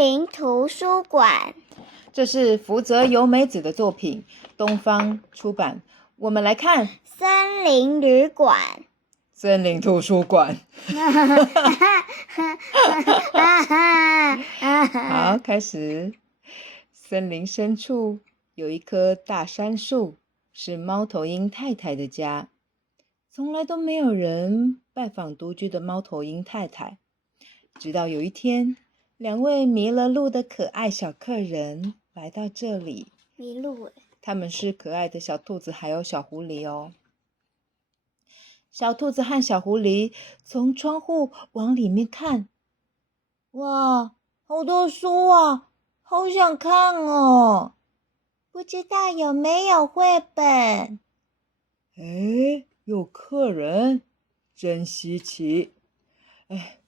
林图书馆。这是福泽由美子的作品，东方出版。我们来看森林旅馆。森林图书馆。好，开始。森林深处有一棵大杉树，是猫头鹰太太的家。从来都没有人拜访独居的猫头鹰太太，直到有一天，两位迷了路的可爱小客人来到这里。迷路了。他们是可爱的小兔子还有小狐狸哦。小兔子和小狐狸从窗户往里面看，哇，好多书啊，好想看哦。不知道有没有绘本？诶，有客人，真稀奇。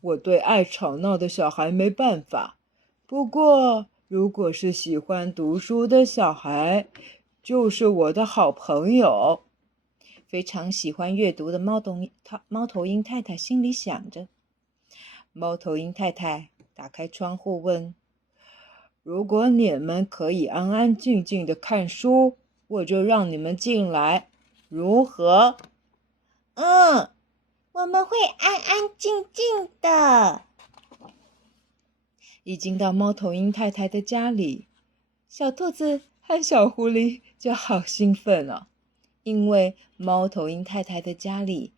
我对爱吵闹的小孩没办法，不过如果是喜欢读书的小孩，就是我的好朋友。非常喜欢阅读的猫头鹰太太心里想着。猫头鹰太太打开窗户问：如果你们可以安安静静的看书，我就让你们进来，如何？我们会安安静静的。一进到猫头鹰太太的家里，小兔子和小狐狸就好兴奋哦，因为猫头鹰太太的家里，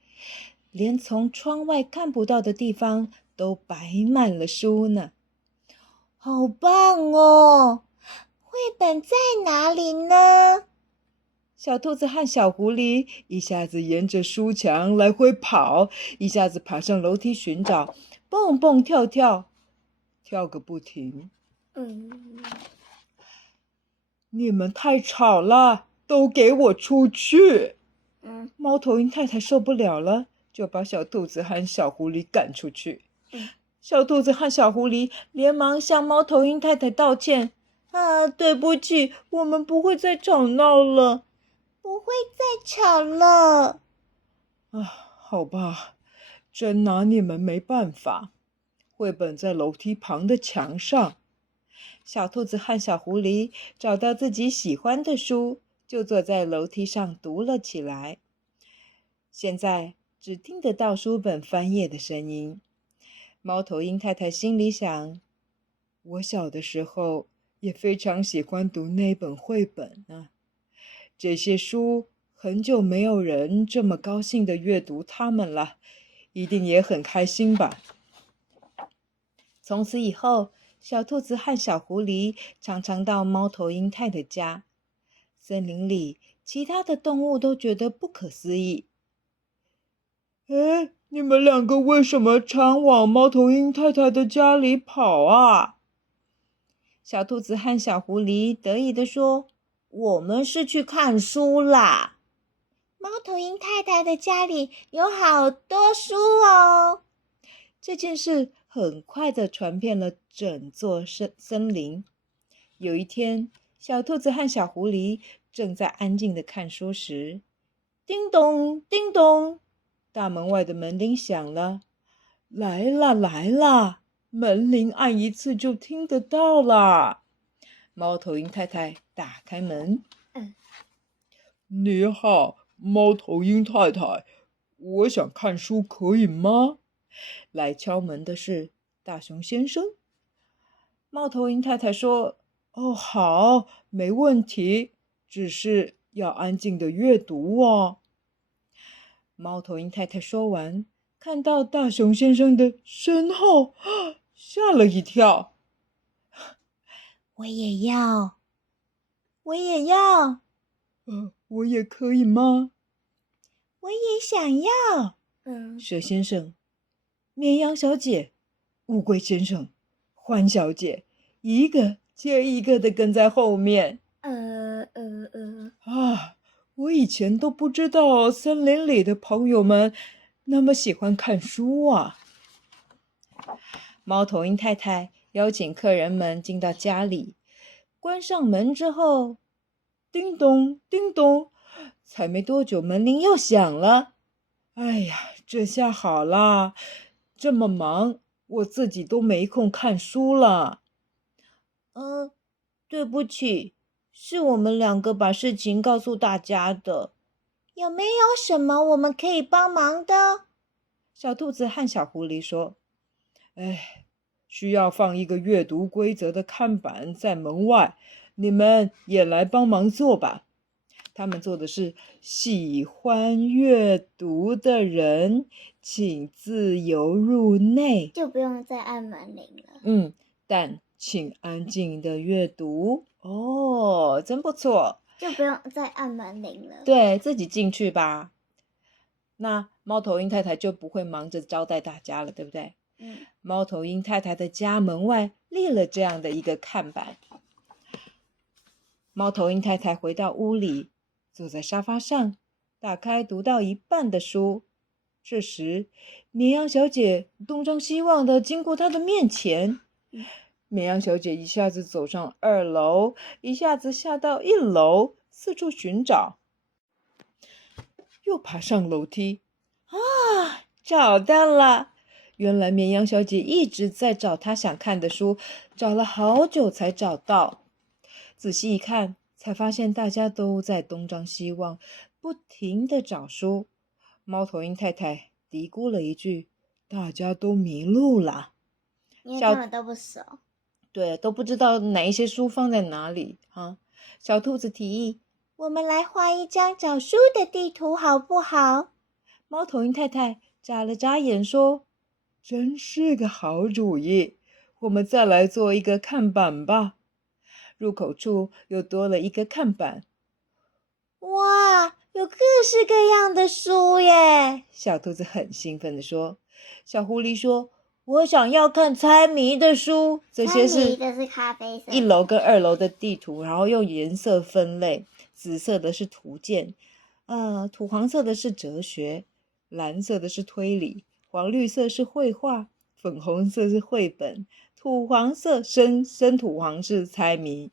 连从窗外看不到的地方都摆满了书呢。好棒哦！绘本在哪里呢？小兔子和小狐狸一下子沿着书墙来回跑，一下子爬上楼梯寻找，蹦蹦跳跳，跳个不停。你们太吵了，都给我出去！猫头鹰太太受不了了，就把小兔子和小狐狸赶出去。小兔子和小狐狸连忙向猫头鹰太太道歉：对不起，我们不会再吵闹了。不会再吵了。好吧，真拿你们没办法。绘本在楼梯旁的墙上。小兔子和小狐狸找到自己喜欢的书，就坐在楼梯上读了起来。现在只听得到书本翻页的声音。猫头鹰太太心里想：我小的时候也非常喜欢读那本绘本呢。这些书很久没有人这么高兴地阅读它们了，一定也很开心吧。从此以后，小兔子和小狐狸常常到猫头鹰太太家。森林里其他的动物都觉得不可思议。你们两个为什么常往猫头鹰太太的家里跑啊？小兔子和小狐狸得意地说：我们是去看书啦。猫头鹰太太的家里有好多书哦。这件事很快地传遍了整座森林。有一天，小兔子和小狐狸正在安静地看书时，叮咚叮咚，大门外的门铃响了。来啦来啦，门铃按一次就听得到啦。猫头鹰太太打开门。你好，猫头鹰太太，我想看书，可以吗？来敲门的是大熊先生。猫头鹰太太说：好，没问题，只是要安静的阅读哦。猫头鹰太太说完，看到大熊先生的身后，吓了一跳。我也要。我也要。我也可以吗？我也想要。蛇先生、绵羊小姐、乌龟先生、獾小姐，一个接一个的跟在后面。我以前都不知道森林里的朋友们那么喜欢看书啊。猫头鹰太太邀请客人们进到家里，关上门之后，叮咚叮咚，才没多久门铃又响了。哎呀，这下好啦，这么忙，我自己都没空看书了。对不起，是我们两个把事情告诉大家的。有没有什么我们可以帮忙的？小兔子和小狐狸说：“需要放一个阅读规则的看板在门外，你们也来帮忙做吧。”他们做的是喜欢阅读的人，请自由入内。就不用再按门铃了。但请安静的阅读。哦，真不错。就不用再按门铃了。对，自己进去吧。那猫头鹰太太就不会忙着招待大家了，对不对？猫头鹰太太的家门外立了这样的一个看板。猫头鹰太太回到屋里，坐在沙发上，打开读到一半的书。这时，绵羊小姐东张西望的经过她的面前。绵羊小姐一下子走上2楼，一下子下到1楼，四处寻找，又爬上楼梯。找到了！原来绵羊小姐一直在找她想看的书，找了好久才找到。仔细一看，才发现大家都在东张西望，不停地找书。猫头鹰太太嘀咕了一句：“大家都迷路了。”因为他们都不熟。对，都不知道哪一些书放在哪里啊。小兔子提议：“我们来画一张找书的地图好不好？”猫头鹰太太眨了眨眼说：“真是个好主意，我们再来做一个看板吧。”入口处又多了一个看板。哇，有各式各样的书耶！小兔子很兴奋地说。小狐狸说：“我想要看猜谜的书。”这些是咖啡色1楼跟2楼的地图，然后用颜色分类。紫色的是图鉴，土黄色的是哲学，蓝色的是推理，黄绿色是绘画，粉红色是绘本，土黄色深土黄是猜谜，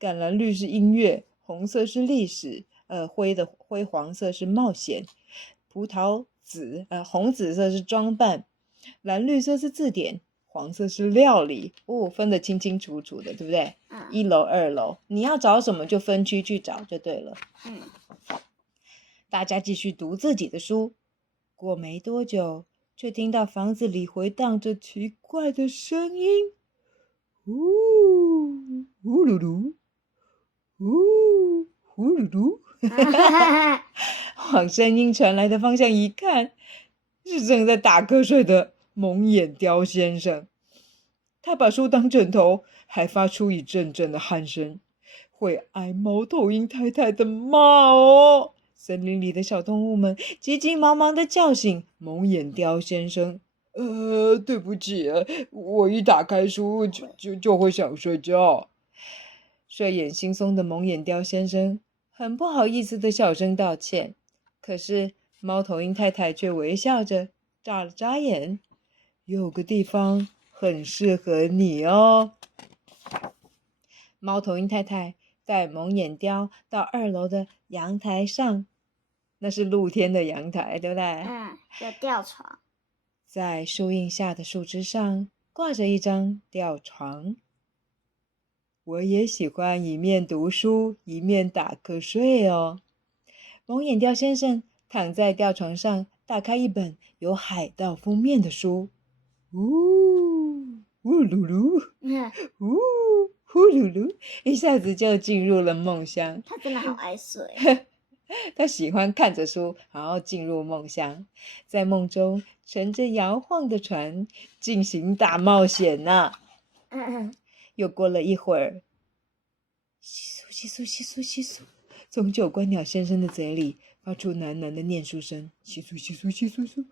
橄榄绿是音乐，红色是历史，灰黄色是冒险，红紫色是装扮，蓝绿色是字典，黄色是料理。分得清清楚楚的，对不对？1楼、2楼，你要找什么就分区去找就对了。大家继续读自己的书。过没多久，却听到房子里回荡着奇怪的声音，呜噜噜，呼噜噜。往声音传来的方向一看，是正在打瞌睡的蒙眼雕先生。他把书当枕头，还发出一阵阵的鼾声，会挨猫头鹰太太的骂哦。森林里的小动物们急急忙忙地叫醒蒙眼雕先生。对不起，我一打开书就会想睡觉。睡眼惺忪的蒙眼雕先生很不好意思的小声道歉，可是猫头鹰太太却微笑着眨了眨眼。有个地方很适合你哦。猫头鹰太太带蒙眼雕到2楼的阳台上，那是露天的阳台，对不对？有吊床。在树荫下的树枝上挂着一张吊床。我也喜欢一面读书一面打瞌睡哦。蒙眼雕先生躺在吊床上，打开一本有海盗封面的书。呜噜噜，呼噜噜，一下子就进入了梦乡。他真的好爱睡。他喜欢看着书，然后进入梦乡，在梦中乘着摇晃的船进行大冒险呢。又过了一会儿，窸窣窸窣窸窣窸窣，从九官鸟先生的嘴里发出喃喃的念书声。窸窣窸窣窸窣窣，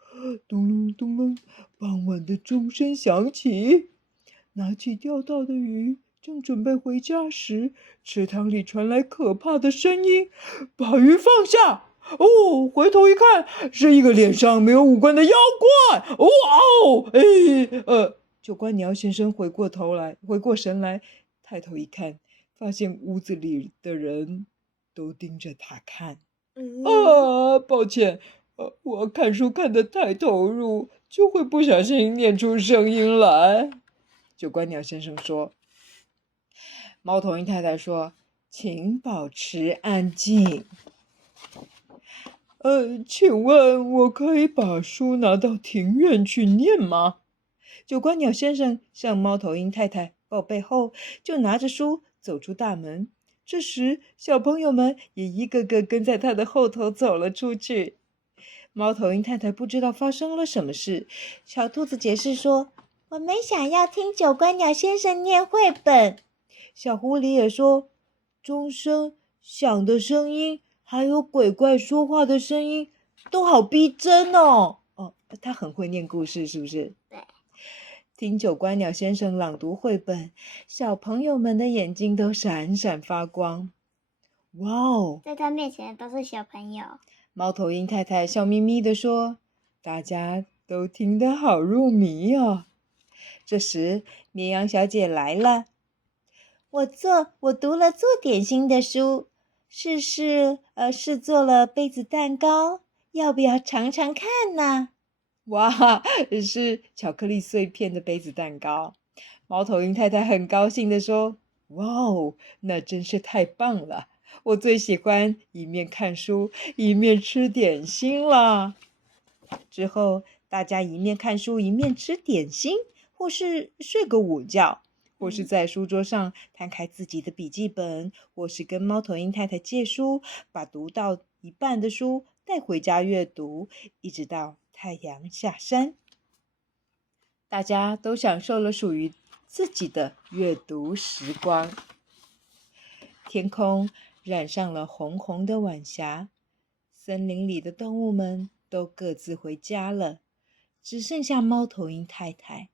咚隆咚隆，傍晚的钟声响起。拿起钓到的鱼，正准备回家时，池塘里传来可怕的声音：“把鱼放下！”回头一看，是一个脸上没有五官的妖怪。九官鸟先生回过神来，抬头一看，发现屋子里的人都盯着他看。抱歉，我看书看得太投入，就会不小心念出声音来。九官鸟先生说。猫头鹰太太说：“请保持安静。”请问我可以把书拿到庭院去念吗？九官鸟先生向猫头鹰太太报备后，就拿着书走出大门。这时，小朋友们也一个个跟在他的后头走了出去。猫头鹰太太不知道发生了什么事，小兔子解释说：“我们想要听九官鸟先生念绘本。”小狐狸也说：“钟声响的声音，还有鬼怪说话的声音，都好逼真哦。”他很会念故事，是不是？对。听九官鸟先生朗读绘本，小朋友们的眼睛都闪闪发光。哇哦！在他面前都是小朋友。猫头鹰太太笑眯眯地说：“大家都听得好入迷哦。”这时，绵羊小姐来了。我读了做点心的书，试做了杯子蛋糕，要不要尝尝看呢？哇，是巧克力碎片的杯子蛋糕。猫头鹰太太很高兴地说：“哇哦，那真是太棒了！我最喜欢一面看书，一面吃点心啦。”之后，大家一面看书，一面吃点心，或是睡个午觉，或是在书桌上摊开自己的笔记本，或是跟猫头鹰太太借书，把读到一半的书带回家阅读，一直到太阳下山。大家都享受了属于自己的阅读时光。天空染上了红红的晚霞，森林里的动物们都各自回家了，只剩下猫头鹰太太，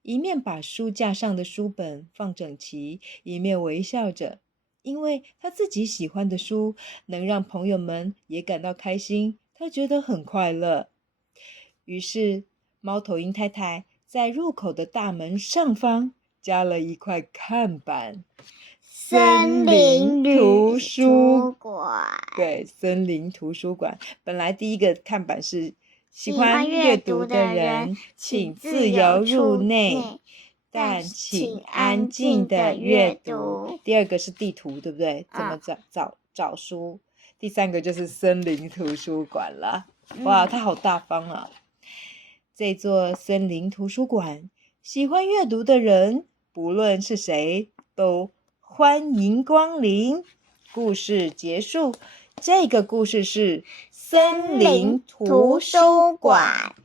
一面把书架上的书本放整齐，一面微笑着，因为她自己喜欢的书能让朋友们也感到开心，她觉得很快乐。于是，猫头鹰太太在入口的大门上方加了一块看板：森林图书馆。对，森林图书馆。本来第一个看板是喜欢阅读的人请自由入内，但请安静的阅读。第二个是地图，对不对？怎么找书？第三个就是森林图书馆了。哇，它好大方啊！这座森林图书馆，喜欢阅读的人，不论是谁，都欢迎光临。故事结束。这个故事是森林图书馆。